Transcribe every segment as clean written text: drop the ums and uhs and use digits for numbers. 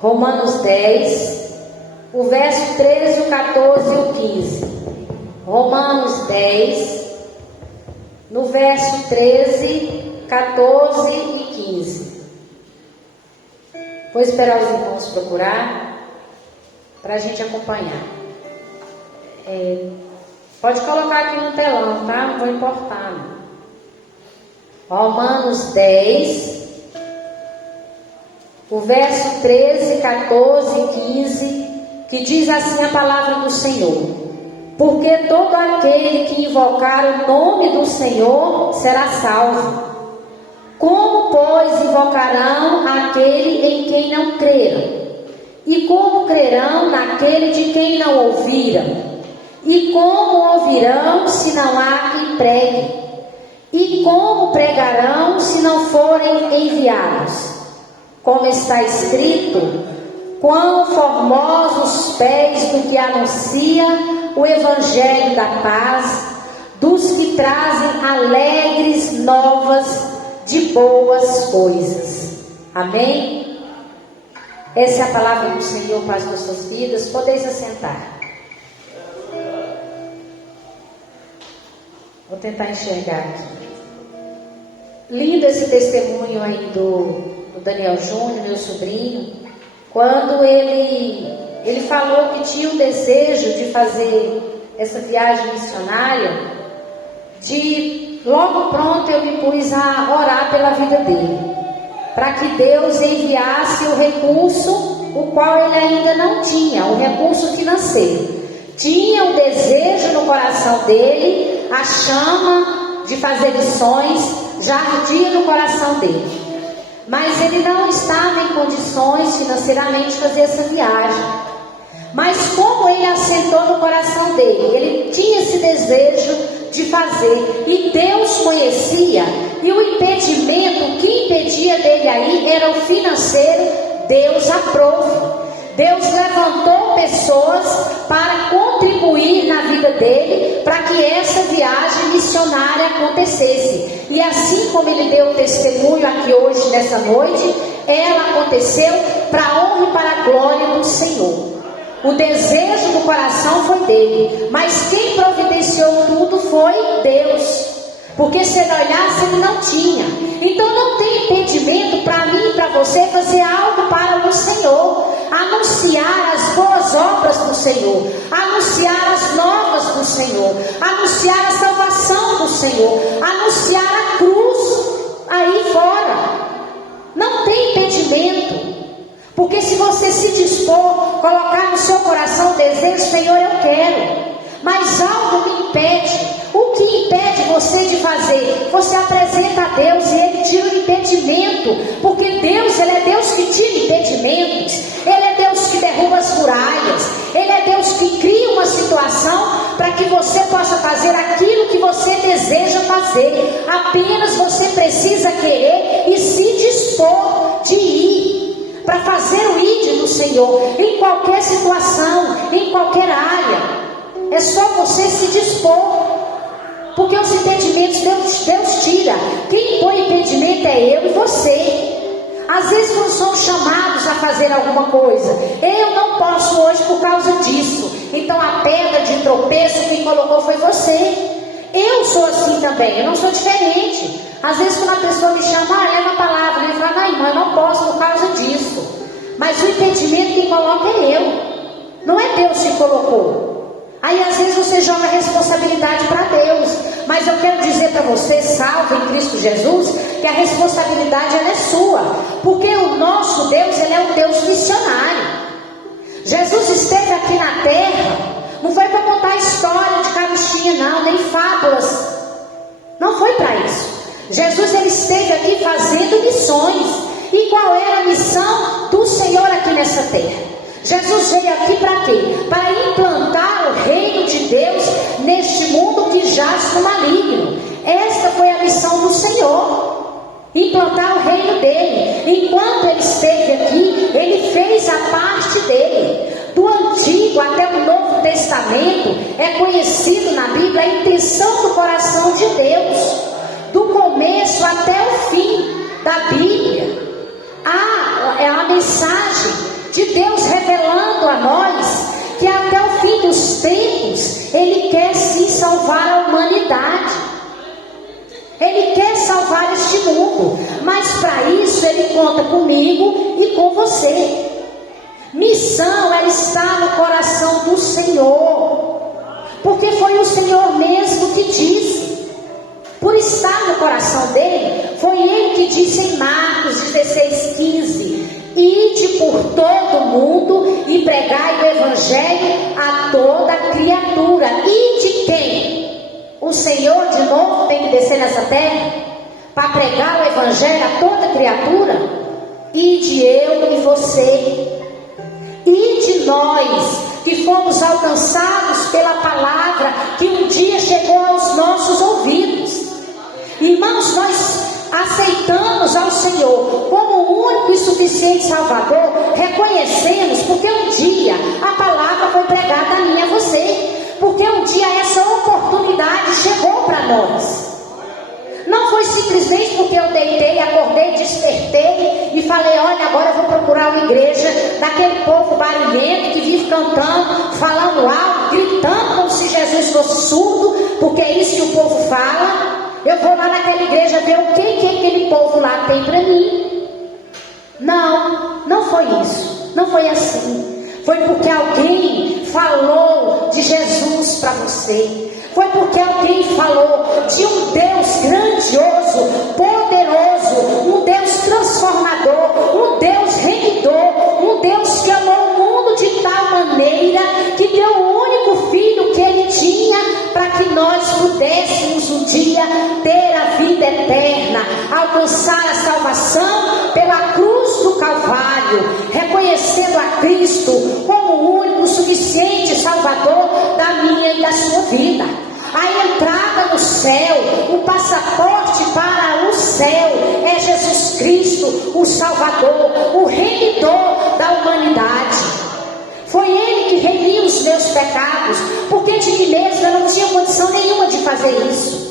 Romanos 10, o verso 13, o 14 e o 15. Romanos 10, no verso 13, 14 e 15. Vou esperar os irmãos procurar para a gente acompanhar. Pode colocar aqui no telão, tá? Não vou importar, não. Romanos 10, o verso 13, 14 e 15, que diz assim a palavra do Senhor: porque todo aquele que invocar o nome do Senhor será salvo. Como, pois, invocarão aquele em quem não creram? E como crerão naquele de quem não ouviram? E como ouvirão se não há quem pregue? E como pregarão se não forem enviados? Como está escrito: quão formosos os pés do que anuncia o evangelho da paz, dos que trazem alegres novas de boas coisas. Amém? Essa é a palavra do Senhor para as nossas vidas. Podeis assentar. Vou tentar enxergar aqui. Lindo esse testemunho aí do Daniel Júnior, meu sobrinho, quando ele falou que tinha o desejo de fazer essa viagem missionária. Logo pronto eu me pus a orar pela vida dele, para que Deus enviasse o recurso, o qual ele ainda não tinha, o recurso financeiro. Tinha o desejo no coração dele, a chama de fazer missões já ardia no coração dele, mas ele não estava em condições financeiramente de fazer essa viagem. Mas como ele assentou no coração dele, ele tinha esse desejo de fazer, e Deus conhecia, e o impedimento, o que impedia dele aí era o financeiro. Deus aprova. Deus levantou pessoas para contribuir na vida dele, para que essa viagem missionária acontecesse. E assim como ele deu testemunho aqui hoje, nessa noite, ela aconteceu para a honra e para a glória do Senhor. O desejo do coração foi dele, mas quem providenciou tudo foi Deus. Porque se ele olhasse, ele não tinha. Então não tem impedimento para mim e para você fazer algo para o Senhor. Anunciar as boas obras do Senhor, anunciar as novas do Senhor, anunciar a salvação do Senhor, anunciar a cruz aí fora. Não tem impedimento. Porque se você se dispor, colocar no seu coração o desejo: Senhor, eu quero, mas algo me impede. O que impede você de fazer? Você apresenta a Deus e Ele tira o impedimento. Porque Deus, Ele é Deus que tira impedimentos. Ele é Deus que derruba as muralhas. Ele é Deus que cria uma situação para que você possa fazer aquilo que você deseja fazer. Apenas você precisa querer e se dispor de ir para fazer o ID do Senhor, em qualquer situação, em qualquer área. É só você se dispor. Porque os impedimentos Deus tira. Quem põe impedimento é eu e você. Às vezes quando somos chamados a fazer alguma coisa, eu não posso hoje por causa disso. Então a pedra de tropeço quem colocou foi você. Eu sou assim também, eu não sou diferente. Às vezes quando a pessoa me chama, leva a palavra, eu falo: não, irmã, eu não posso por causa disso. Mas o impedimento quem coloca é eu. Não é Deus que colocou. Aí às vezes você joga a responsabilidade para Deus. Mas eu quero dizer para você, salvo em Cristo Jesus, que a responsabilidade ela é sua. Porque o nosso Deus, Ele é um Deus missionário. Jesus esteve aqui na terra, não foi para contar história de carochinha não, nem fábulas. Não foi para isso. Jesus, Ele esteve aqui fazendo missões. E qual era a missão do Senhor aqui nessa terra? Jesus veio aqui para quê? Para implantar o reino de Deus neste mundo que jaz no maligno. Esta foi a missão do Senhor, implantar o reino dele. Enquanto ele esteve aqui, ele fez a parte dele. Do Antigo até o Novo Testamento é conhecido na Bíblia a intenção do coração de Deus, do começo até o fim da Bíblia. É a mensagem de Deus revelando a nós que até o fim dos tempos Ele quer sim salvar a humanidade. Ele quer salvar este mundo, mas para isso Ele conta comigo e com você. Missão, ela está no coração do Senhor, porque foi o Senhor mesmo que disse. Por estar no coração dele, foi Ele que disse em Marcos 16:15: ide por todo mundo e pregai o Evangelho a toda criatura. E de quem? O Senhor de novo tem que descer nessa terra para pregar o Evangelho a toda criatura? E de eu e você. E de nós que fomos alcançados pela palavra que um dia chegou aos nossos ouvidos. Irmãos, nós aceitamos ao Senhor como o único e suficiente Salvador, reconhecemos porque um dia a palavra foi pregada a mim e a você, porque um dia essa oportunidade chegou para nós. Não foi simplesmente porque eu deitei, acordei, despertei e falei: olha, agora eu vou procurar uma igreja daquele povo barulhento que vive cantando, falando alto, gritando como se Jesus fosse surdo, porque é isso que o povo fala. Eu vou lá naquela igreja ver o que aquele povo lá tem para mim. Não, não foi isso. Não foi assim. Foi porque alguém falou de Jesus para você. Foi porque alguém falou de um Deus grandioso, poderoso, um Deus transformador, um Deus remidor, um Deus que amou o mundo de tal maneira que deu o único filho que Ele tinha para que nós pudéssemos um dia ter a vida eterna, alcançar a salvação pela cruz do Calvário, reconhecendo a Cristo como o único suficiente Salvador da minha e da sua vida. A entrada no céu, o passaporte para o céu é Jesus Cristo, o Salvador, o remidor da humanidade. Foi Ele que remiu os meus pecados, porque de mim mesma eu não tinha condição nenhuma de fazer isso.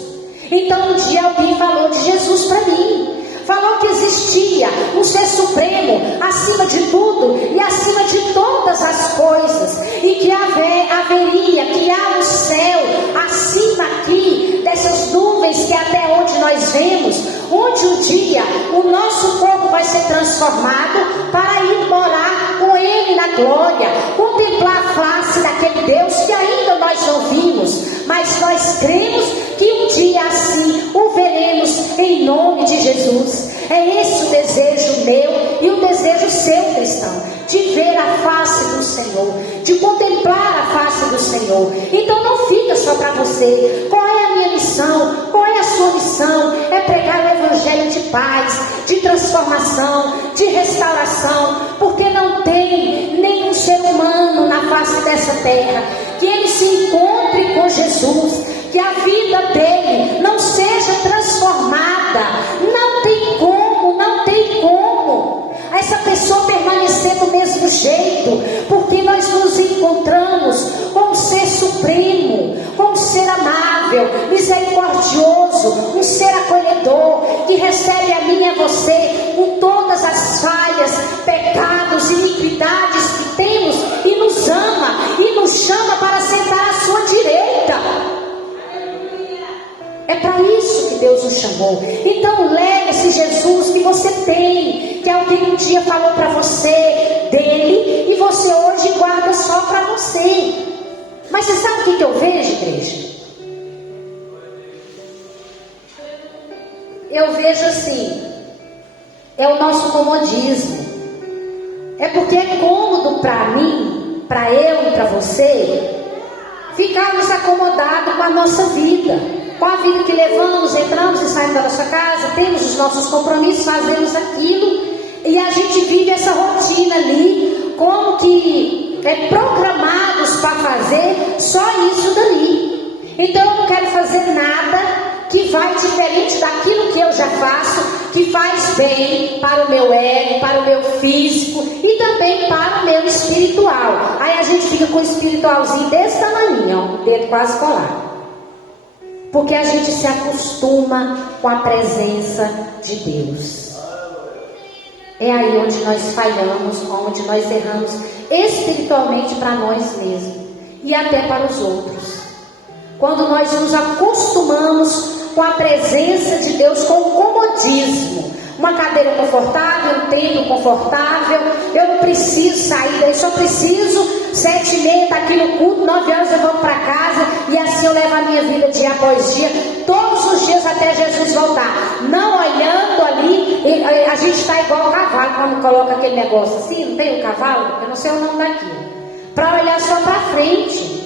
Então um dia alguém falou de Jesus para mim. Falou que existia um ser supremo acima de tudo e acima de todas as coisas, e que haveria, que há um céu acima aqui dessas nuvens que até onde nós vemos, onde um dia o nosso corpo vai ser transformado para ir morar com Ele na glória, contemplar a face daquele Deus que ainda nós não vimos, mas nós cremos que um dia assim o veremos em nome de Jesus. É esse o desejo meu e o desejo seu, cristão, de ver a face do Senhor, de contemplar a face do Senhor. Então não fica só para você. Qual é a minha missão? Qual é a sua missão? É pregar o Evangelho de paz, de transformação, de restauração, porque não tem nenhum ser humano na face dessa terra que ele se encontre com Jesus, que a vida dele não seja transformada. Não tem como, não tem como essa pessoa permanecer do mesmo jeito, porque nós nos encontramos com um ser supremo, com um ser amável, misericordioso, um ser acolhedor, que recebe a mim e a você com todas as falhas, pecados, iniquidades que temos, e nos ama e nos chama para sentar à sua direita. É para isso que Deus nos chamou. Então leve esse Jesus que você tem, que alguém um dia falou para você dele, e você hoje guarda só para você. Mas você sabe o que eu vejo, igreja? Eu vejo assim, é o nosso comodismo. É porque é cômodo para mim, para eu e para você, ficarmos acomodados com a nossa vida, com a vida que levamos, entramos e saímos da nossa casa, temos os nossos compromissos, fazemos aquilo, e a gente vive essa rotina ali, como que programados para fazer só isso dali. Então eu não quero fazer nada que vai diferente daquilo que eu já faço, que faz bem para o meu ego, para o meu físico e também para o meu espiritual. Aí a gente fica com o espiritualzinho desse tamanho, ó, o dedo quase colado. Porque a gente se acostuma com a presença de Deus. É aí onde nós falhamos, onde nós erramos espiritualmente para nós mesmos e até para os outros. Quando nós nos acostumamos com a presença de Deus, com o comodismo, uma cadeira confortável, um templo confortável, eu não preciso sair daí, só preciso 7h30 estar aqui no culto, 9 horas eu vou para casa, e assim eu levo a minha vida dia após dia, todos os dias até Jesus voltar, não olhando ali. A gente está igual o cavalo, quando coloca aquele negócio assim, não tem o cavalo? Eu não sei o nome daquilo, para olhar só para frente.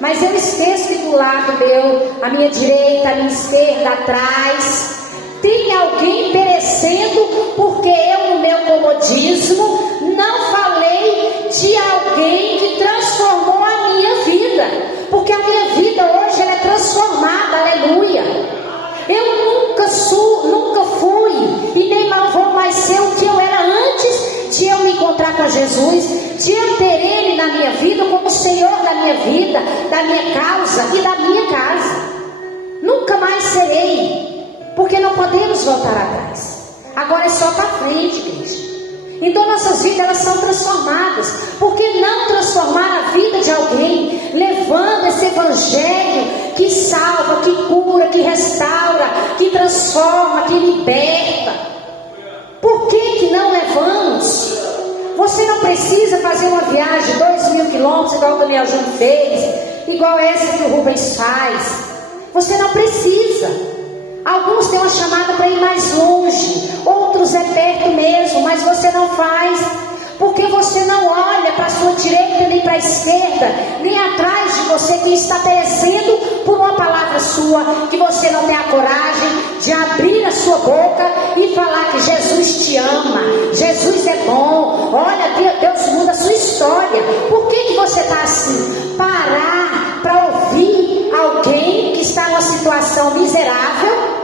Mas eu esqueço que do lado meu, à minha direita, à minha esquerda, atrás, tem alguém perecendo, porque eu, no meu comodismo, não falei de alguém que transformou a minha vida. Porque a minha vida hoje ela é transformada, aleluia. Eu nunca fui e nem mal vou mais ser o que eu era antes de eu me encontrar com Jesus, de eu ter Ele na minha vida como Senhor da minha vida, da minha causa e da minha casa. Nunca mais serei, porque não podemos voltar atrás. Agora é só para frente, igreja. Então nossas vidas elas são transformadas. Por que não transformar a vida de alguém, levando esse evangelho que salva, que cura, que restaura, que transforma, que liberta? Por que não levamos? Você não precisa fazer uma viagem de 2.000 quilômetros, igual o Daniel Júnior fez, igual essa que o Rubens faz. Você não precisa. Alguns têm uma chamada para ir mais longe, outros é perto mesmo, mas você não faz, porque você não olha para a sua direita, nem para a esquerda, nem atrás de você, que está perecendo por uma palavra sua, que você não tem a coragem de abrir a sua boca e falar que Jesus te ama, Jesus é bom, olha, Deus muda a sua história. Por que você está assim? Parar para ouvir alguém que está numa situação miserável,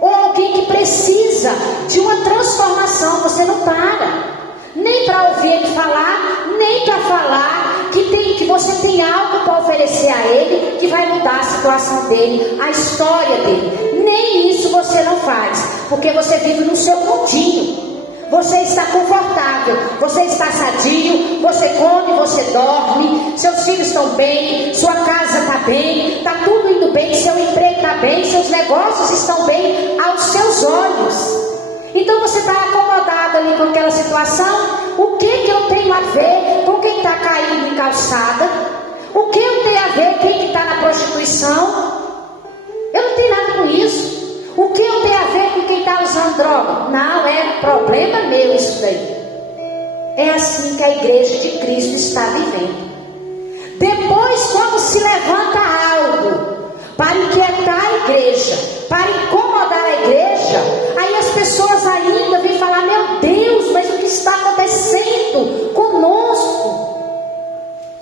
ou alguém que precisa de uma transformação. Você não para, nem para ouvir ele falar, nem para falar que você tem algo para oferecer a ele, que vai mudar a situação dele, a história dele. Nem isso você não faz, porque você vive no seu mundinho. Você está confortável, você está sadio, você come, você dorme, seus filhos estão bem, sua casa está bem, está tudo indo bem, seu emprego está bem, seus negócios estão bem aos seus olhos. Então você está acomodado ali com aquela situação. O que eu tenho a ver com quem está caído em calçada? O que eu tenho a ver com quem está na prostituição? Eu não tenho nada com isso. O que eu tenho a ver com quem está usando droga? Não, é problema meu isso daí. É assim que a igreja de Cristo está vivendo. Depois, quando se levanta algo para inquietar a igreja, para incomodar a igreja, aí as pessoas ainda vêm falar: meu Deus, mas o que está acontecendo conosco?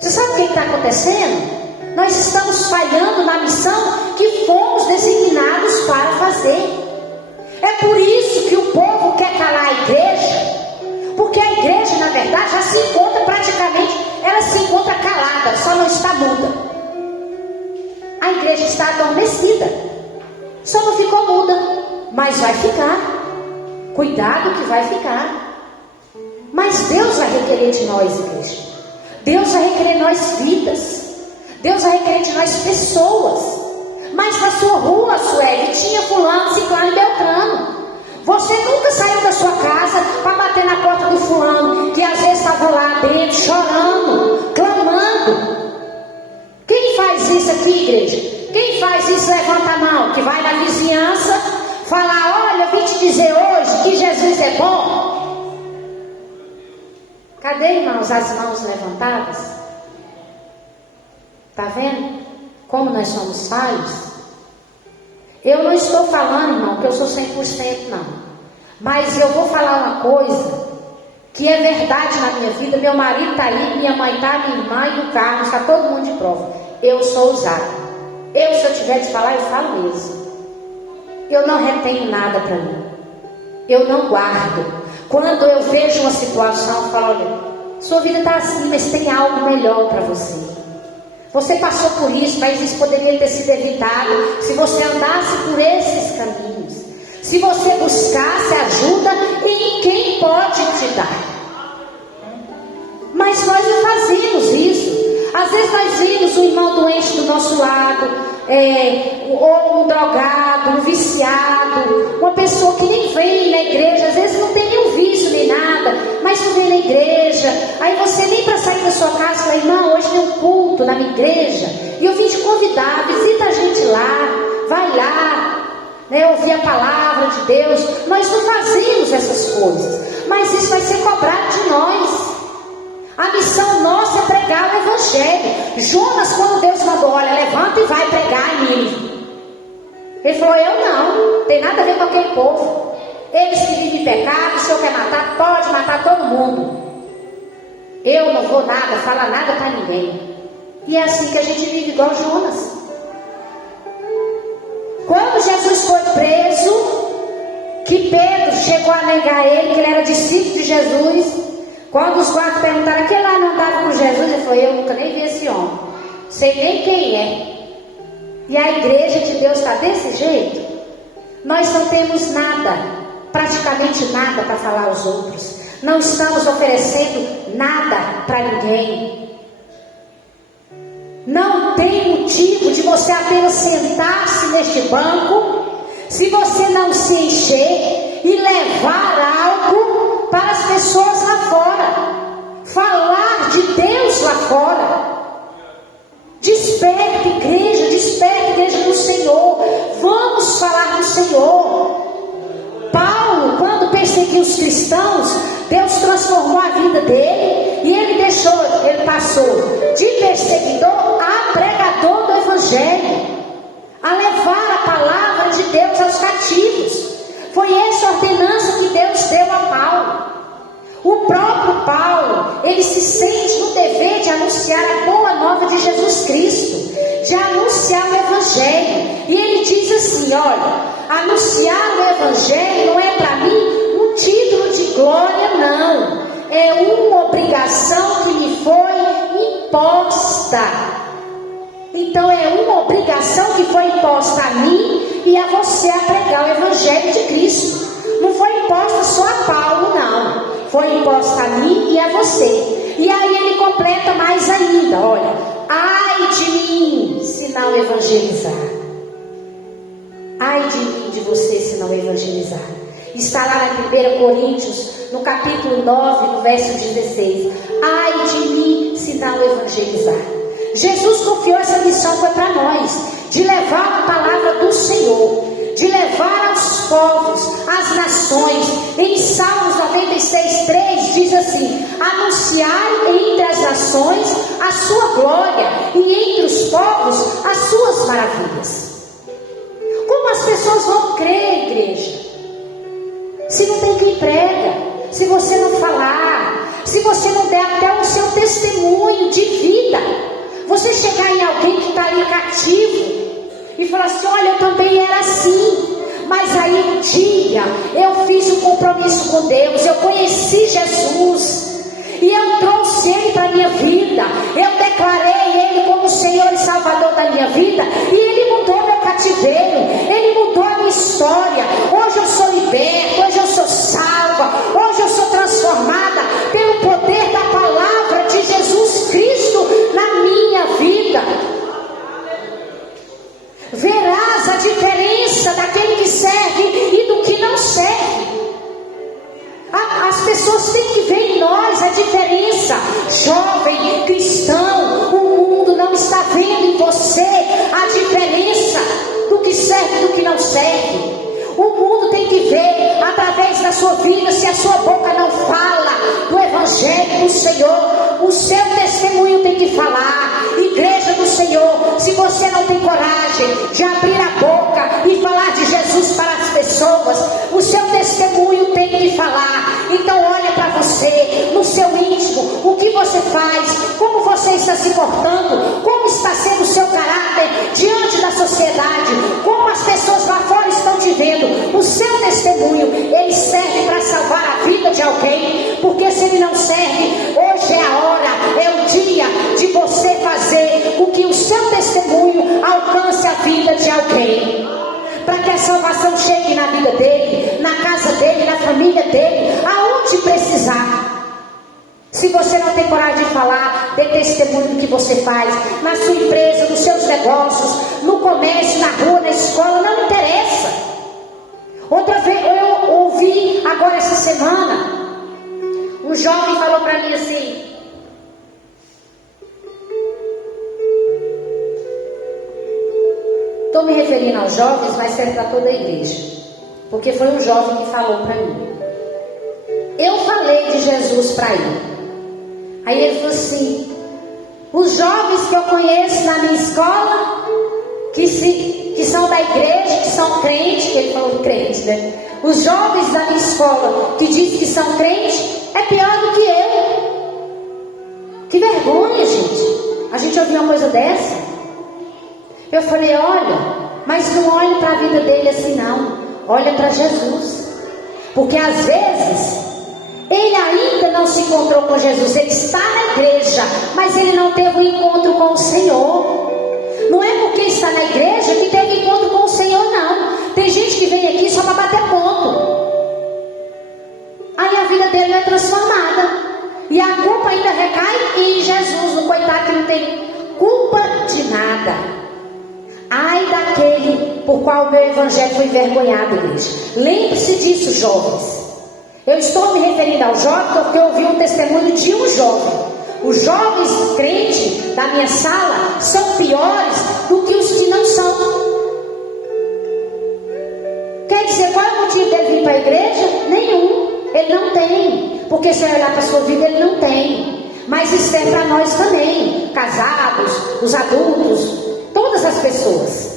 Você sabe o que está acontecendo? Nós estamos falhando na missão que fomos designados para fazer. É por isso que o povo quer calar a igreja, porque a igreja, na verdade, já se encontra praticamente, ela se encontra calada, só não está muda. A igreja está adormecida, só não ficou muda, mas vai ficar. Cuidado que vai ficar. Mas Deus vai requerer de nós, igreja. Deus vai requerer de nós vidas. Deus vai requerer de nós pessoas. Mas na sua rua, Sueli, tinha fulano, ciclano e beltrano. Você nunca saiu da sua casa para bater na porta do fulano, que às vezes estava lá dentro, chorando, clamando. Quem faz isso aqui, igreja? Quem faz isso, levanta a mão, que vai na vizinhança falar: olha, eu vim te dizer hoje que Jesus é bom. Cadê, irmãos, as mãos levantadas? Está vendo como nós somos falhos? Eu não estou falando, irmão, que eu sou 100% não. Mas eu vou falar uma coisa que é verdade na minha vida. Meu marido está ali, minha mãe está, minha irmã e o Carlos, está todo mundo de prova. Eu sou ousada. Se eu tiver de falar, eu falo mesmo. Eu não retenho nada para mim. Eu não guardo. Quando eu vejo uma situação, eu falo: olha, sua vida está assim, mas tem algo melhor para você. Você passou por isso, mas isso poderia ter sido evitado se você andasse por esses caminhos. Se você buscasse ajuda em quem pode pode te dar. Mas nós não fazemos isso. Às vezes nós vimos um irmão doente do nosso lado, ou um drogado, um viciado, uma pessoa que nem vem na igreja, às vezes não tem nenhum vício nem nada, mas não vem na igreja. Aí você nem para sair da sua casa fala: irmão, hoje tem um culto na minha igreja e eu vim te convidar, visita a gente lá, vai lá, ouvir a palavra de Deus. Nós não fazemos essas coisas, mas isso vai ser cobrado de nós. A missão nossa é pregar o evangelho. Jonas, quando Deus mandou: olha, levanta e vai pregar em Nínive, ele falou: eu não tem nada a ver com aquele povo. Eles que vivem em pecado, se eu quer matar, pode matar todo mundo. Eu não vou nada, falar nada para ninguém. E é assim que a gente vive, igual Jonas. Quando Jesus foi preso, que Pedro chegou a negar ele, que ele era discípulo de Jesus. Quando os guardas perguntaram: aquele lá não andava com Jesus? Ele falou: eu nunca nem vi esse homem, sei nem quem é. E a igreja de Deus está desse jeito. Nós não temos nada, praticamente nada para falar aos outros. Não estamos oferecendo nada para ninguém. Não tem motivo de você apenas sentar-se neste banco, se você não se encher e levar algo para as pessoas lá fora, falar de Deus lá fora. Desperte igreja do Senhor. Vamos falar do Senhor. Paulo, quando perseguiu os cristãos, Deus transformou a vida dele e ele passou de perseguidor a pregador do evangelho, a levar a palavra de Deus aos cativos. Foi essa a ordenança que Deus deu a Paulo. O próprio Paulo, ele se sente no dever de anunciar a boa nova de Jesus Cristo, de anunciar o evangelho. E ele diz assim: olha, anunciar o evangelho não é para mim um título de glória, não. É uma obrigação que me foi imposta. Então é uma obrigação que foi imposta a mim e a você a pregar o evangelho de Cristo. Não foi imposta só a Paulo, não. Foi imposta a mim e a você. E aí ele completa mais ainda: olha, ai de mim se não evangelizar. Ai de mim, de você, se não evangelizar. Está lá na 1 Coríntios, no capítulo 9, no verso 16. Ai de mim se não evangelizar. Jesus confiou essa missão, foi para nós, de levar a palavra do Senhor, de levar aos povos, às nações. Em Salmos 96:3 diz assim: anunciai entre as nações a sua glória e entre os povos as suas maravilhas. Como as pessoas vão crer, igreja, se não tem quem prega, se você não falar, se você não der até o seu testemunho de vida? Você chegar em alguém que está ali cativo e falar assim: olha, eu também era assim, mas aí um dia eu fiz um compromisso com Deus, eu conheci Jesus e eu trouxe Ele para a minha vida, eu declarei Ele como Senhor e Salvador da minha vida, e Ele mudou meu cativeiro, Ele mudou a minha história. Hoje eu sou liberta, hoje eu sou salva, hoje eu sou transformada pelo poder da palavra de Jesus Cristo na minha vida. Verás a diferença daquele que serve e do que não serve. As pessoas têm que ver em nós a diferença. Jovem cristão, o mundo não está vendo em você a diferença do que serve e do que não serve. O mundo tem que ver através da sua vida. Se a sua boca não fala do evangelho do Senhor, o seu testemunho tem que falar. Igreja do Senhor, se você não tem coragem de abrir a boca e falar de Jesus para as pessoas, o seu testemunho tem que falar. Então olha para você, no seu íntimo, o que você faz, como você está se portando, como está sendo o seu caráter diante da sociedade, como as pessoas lá fora estão te vendo. O seu testemunho, ele serve para salvar a vida de alguém, porque se ele não serve, hoje é a hora, é o dia de você fazer com que o seu testemunho alcance a vida de alguém, para que a salvação chegue na vida dele, na casa dele, na família dele, aonde Se você não tem coragem de falar, dê testemunho do que você faz, na sua empresa, nos seus negócios, no comércio, na rua, na escola, não interessa. Outra vez, eu ouvi agora essa semana, um jovem falou para mim assim: estou me referindo aos jovens, mas serve para toda a igreja, porque foi um jovem que falou para mim. Eu falei de Jesus para ele. Aí ele falou assim: os jovens que eu conheço na minha escola, que são da igreja, que são crentes, que ele falou crente, né? Os jovens da minha escola que dizem que são crentes, é pior do que eu. Que vergonha, gente. A gente ouviu uma coisa dessa. Eu falei: olha, mas não olhe para a vida dele assim não. Olha para Jesus. Porque às vezes ele ainda não se encontrou com Jesus. Ele está na igreja, mas ele não teve um encontro com o Senhor. Não é porque está na igreja que teve encontro com o Senhor, não. Tem gente que vem aqui só para bater ponto. Aí a vida dele não é transformada. E a culpa ainda recai em Jesus, no coitado que não tem culpa de nada. Ai daquele por qual o meu evangelho foi envergonhado, igreja. Lembre-se disso, jovens. Eu estou me referindo ao jovem porque eu ouvi um testemunho de um jovem. Os jovens crentes da minha sala são piores do que os que não são. Quer dizer, qual é o motivo dele vir para a igreja? Nenhum. Ele não tem. Porque se eu olhar para a sua vida, ele não tem. Mas isso é para nós também. Casados, os adultos, todas as pessoas.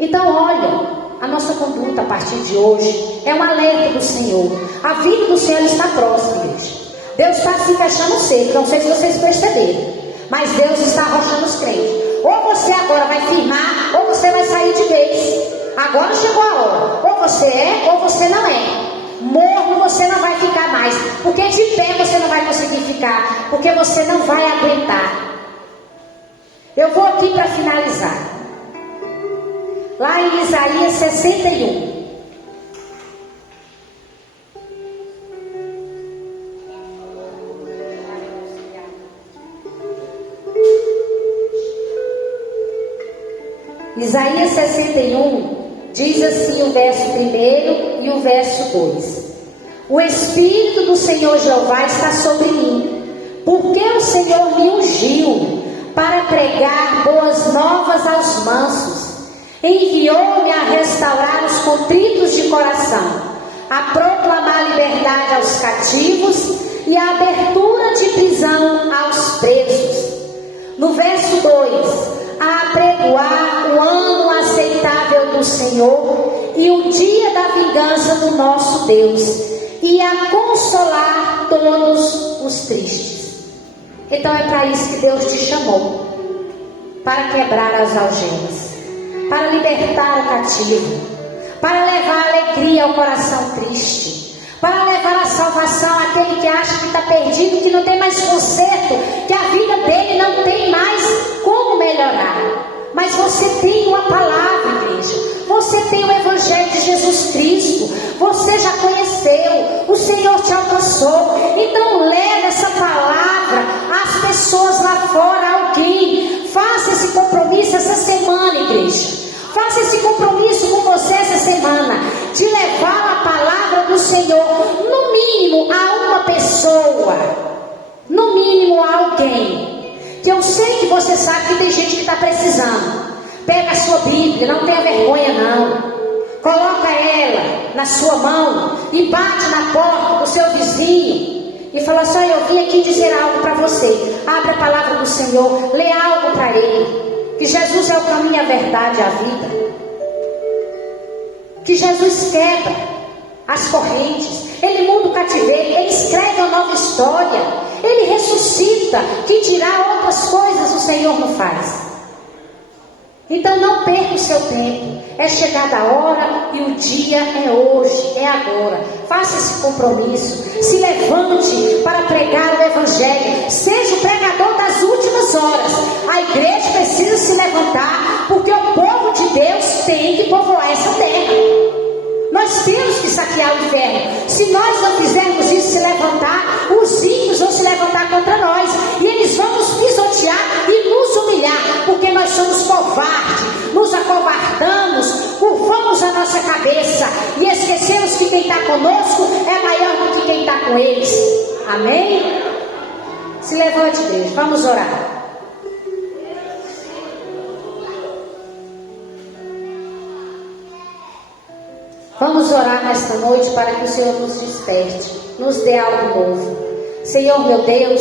Então olha, a nossa conduta a partir de hoje é um alerta do Senhor. A vida do Senhor está próxima, igreja. Deus está se fechando o cerco, não sei se vocês perceberam, mas Deus está arrochando os crentes. Ou você agora vai firmar, ou você vai sair de vez. Agora chegou a hora. Ou você é, ou você não é. Morno você não vai ficar mais, porque de pé você não vai conseguir ficar, porque você não vai aguentar. Eu vou aqui para finalizar. Lá em Isaías 61. Isaías 61 diz assim o verso 1 e o verso 2: o Espírito do Senhor Jeová está sobre mim, porque o Senhor me ungiu para pregar boas novas aos mansos. Enviou-me a restaurar os contritos de coração, a proclamar liberdade aos cativos e a abertura de prisão aos presos. No verso 2: a apregoar o ano aceitável do Senhor e o dia da vingança do nosso Deus, e a consolar todos os tristes. Então é para isso que Deus te chamou, para quebrar as algemas, para libertar o cativo, para levar alegria ao coração triste, para levar a salvação àquele que acha que está perdido, que não tem mais conserto, que a vida dele não tem mais como melhorar. Mas você tem uma palavra, igreja. Você tem o Evangelho de Jesus Cristo. Você já conheceu. O Senhor te alcançou. Então leve essa palavra às pessoas lá fora. Alguém faça esse compromisso essa semana, igreja. Faça esse compromisso com você essa semana, de levar a palavra do Senhor, no mínimo a uma pessoa, no mínimo a alguém. Que eu sei que você sabe que tem gente que está precisando. Pega a sua Bíblia, não tenha vergonha não. Coloca ela na sua mão e bate na porta do seu vizinho e fala assim: eu vim aqui dizer algo para você. Abre a palavra do Senhor, lê algo para ele. Que Jesus é o caminho, a verdade e a vida. Que Jesus quebra as correntes, Ele muda o cativeiro, Ele escreve uma nova história, Ele ressuscita. Que dirá outras coisas o Senhor não faz. Então não perca o seu tempo. É chegada a hora e o dia é hoje, é agora. Faça esse compromisso. Se levante para pregar o Evangelho. Seja o pregador das últimas horas. A igreja precisa se levantar, porque o povo de Deus tem que povoar essa terra. Nós temos que saquear o inferno. Se nós não fizermos isso, se levantar, os ímpios vão se levantar Amém? Se levante, igreja, vamos orar. Vamos orar nesta noite para que o Senhor nos desperte, nos dê algo novo. Senhor meu Deus,